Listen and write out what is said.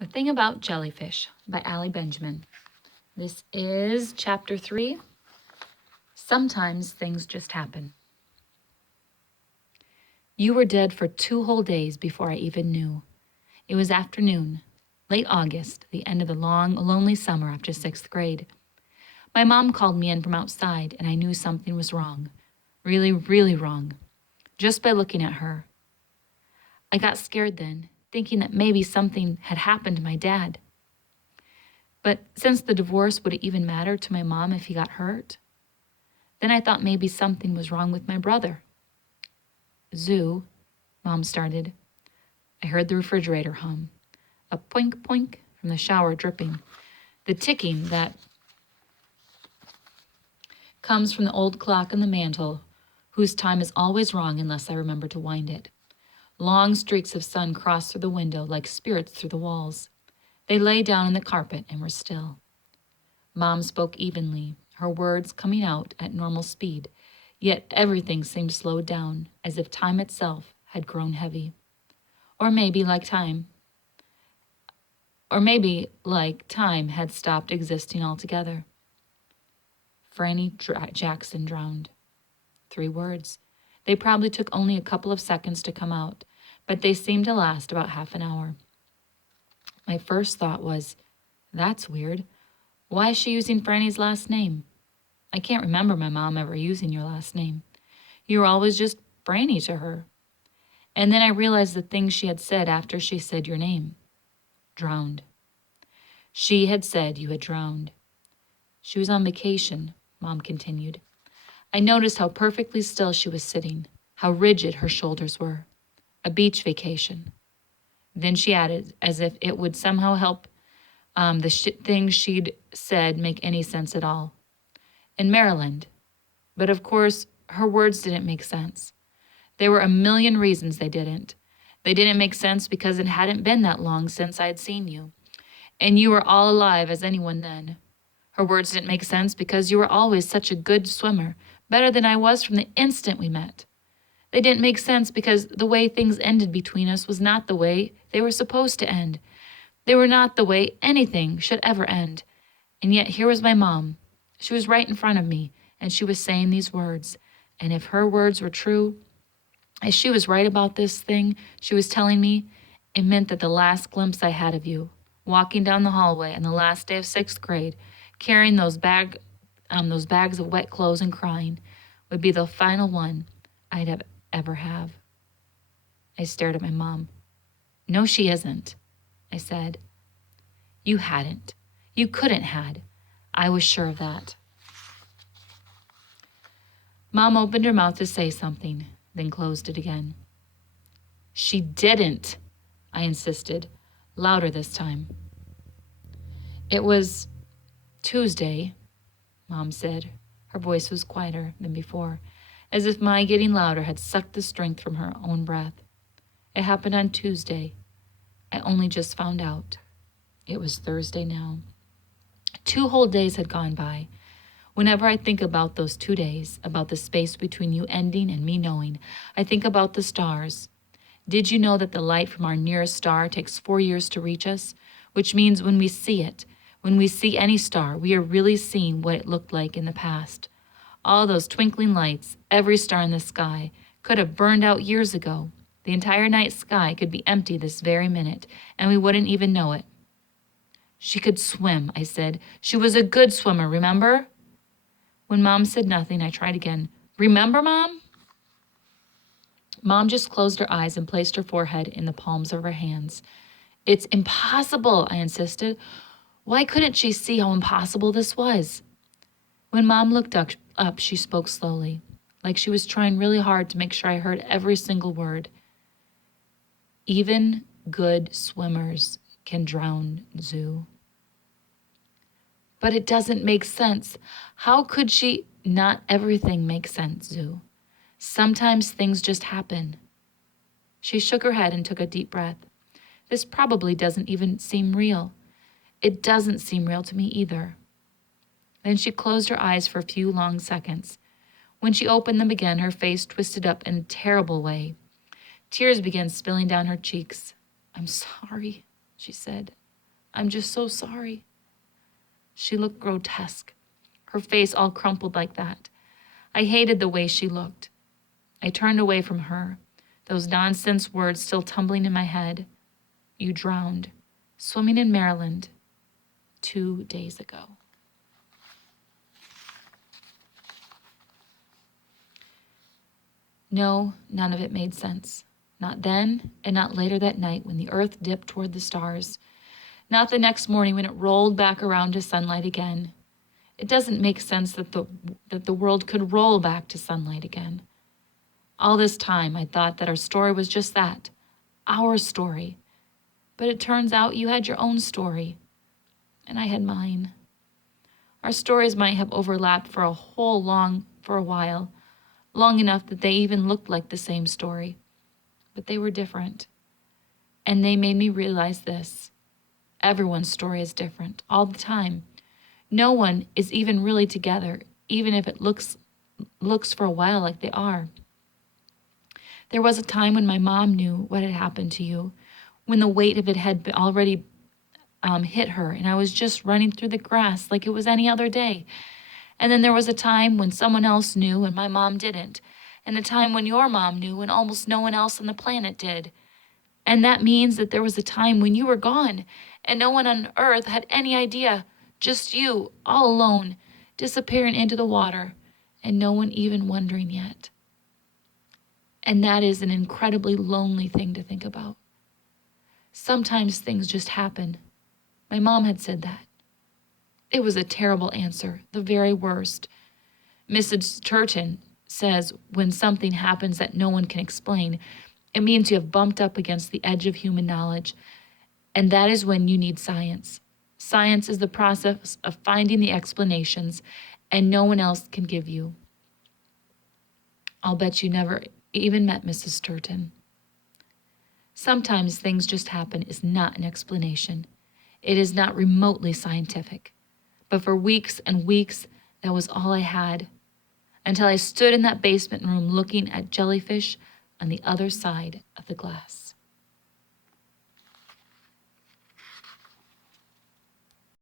The Thing About Jellyfish by Allie Benjamin. This is Chapter 3. Sometimes things just happen. You were dead for 2 whole days before I even knew. It was afternoon, late August, the end of the long, lonely summer after 6th grade. My mom called me in from outside, and I knew something was wrong. Really, really wrong. Just by looking at her. I got scared then, thinking that maybe something had happened to my dad. But since the divorce, would it even matter to my mom if he got hurt? Then I thought maybe something was wrong with my brother. Zoo, Mom started. I heard the refrigerator hum. A poink poink from the shower dripping. The ticking that comes from the old clock on the mantel, whose time is always wrong unless I remember to wind it. Long streaks of sun crossed through the window like spirits through the walls. They lay down on the carpet and were still. Mom spoke evenly, her words coming out at normal speed, yet everything seemed slowed down, as if time itself had grown heavy. Or maybe like time had stopped existing altogether. Franny Jackson drowned. 3 words. They probably took only a couple of seconds to come out, but they seemed to last about half an hour. My first thought was, that's weird. Why is she using Franny's last name? I can't remember my mom ever using your last name. You were always just Franny to her. And then I realized the things she had said after she said your name. Drowned. She had said you had drowned. She was on vacation, Mom continued. I noticed how perfectly still she was sitting, how rigid her shoulders were. A beach vacation. Then she added, as if it would somehow help things she'd said make any sense at all. In Maryland. But of course, her words didn't make sense. There were a million reasons they didn't. They didn't make sense because it hadn't been that long since I'd seen you. And you were all alive as anyone then. Her words didn't make sense because you were always such a good swimmer, better than I was from the instant we met. They didn't make sense because the way things ended between us was not the way they were supposed to end. They were not the way anything should ever end. And yet here was my mom. She was right in front of me, and she was saying these words. And if her words were true, if she was right about this thing she was telling me, it meant that the last glimpse I had of you, walking down the hallway on the last day of 6th grade, carrying those bags of wet clothes and crying, would be the final one I'd ever have. I stared at my mom. No, she isn't, I said. You hadn't. You couldn't had. I was sure of that. Mom opened her mouth to say something, then closed it again. She didn't, I insisted, louder this time. It was Tuesday, Mom said. Her voice was quieter than before, as if my getting louder had sucked the strength from her own breath. It happened on Tuesday. I only just found out. It was Thursday now. 2 whole days had gone by. Whenever I think about those 2 days, about the space between you ending and me knowing, I think about the stars. Did you know that the light from our nearest star takes 4 years to reach us? Which means when we see it, when we see any star, we are really seeing what it looked like in the past. All those twinkling lights, every star in the sky, could have burned out years ago. The entire night sky could be empty this very minute, and we wouldn't even know it. She could swim, I said. She was a good swimmer, remember? When Mom said nothing, I tried again. Remember, Mom? Mom just closed her eyes and placed her forehead in the palms of her hands. It's impossible, I insisted. Why couldn't she see how impossible this was? When Mom looked up, she spoke slowly, like she was trying really hard to make sure I heard every single word. Even good swimmers can drown, Zoo. But it doesn't make sense. How could she? Not everything makes sense, Zoo. Sometimes things just happen. She shook her head and took a deep breath. This probably doesn't even seem real. It doesn't seem real to me either. Then she closed her eyes for a few long seconds. When she opened them again, her face twisted up in a terrible way. Tears began spilling down her cheeks. I'm sorry, she said. I'm just so sorry." She looked grotesque, her face all crumpled like that. I hated the way she looked. I turned away from her, those nonsense words still tumbling in my head. "You drowned, swimming in Maryland 2 days ago." No, none of it made sense. Not then, and not later that night when the earth dipped toward the stars. Not the next morning when it rolled back around to sunlight again. It doesn't make sense that the world could roll back to sunlight again. All this time, I thought that our story was just that, our story. But it turns out you had your own story, and I had mine. Our stories might have overlapped for a while, long enough that they even looked like the same story. But they were different. And they made me realize this. Everyone's story is different, all the time. No one is even really together, even if it looks for a while like they are. There was a time when my mom knew what had happened to you, when the weight of it had already hit her, and I was just running through the grass like it was any other day. And then there was a time when someone else knew and my mom didn't, and a time when your mom knew and almost no one else on the planet did. And that means that there was a time when you were gone, and no one on earth had any idea, just you, all alone, disappearing into the water, and no one even wondering yet. And that is an incredibly lonely thing to think about. Sometimes things just happen. My mom had said that. It was a terrible answer, the very worst. Mrs. Turton says when something happens that no one can explain, it means you have bumped up against the edge of human knowledge, and that is when you need science. Science is the process of finding the explanations, and no one else can give you. I'll bet you never even met Mrs. Turton. Sometimes things just happen is not an explanation. It is not remotely scientific. But for weeks and weeks, that was all I had, until I stood in that basement room looking at jellyfish on the other side of the glass.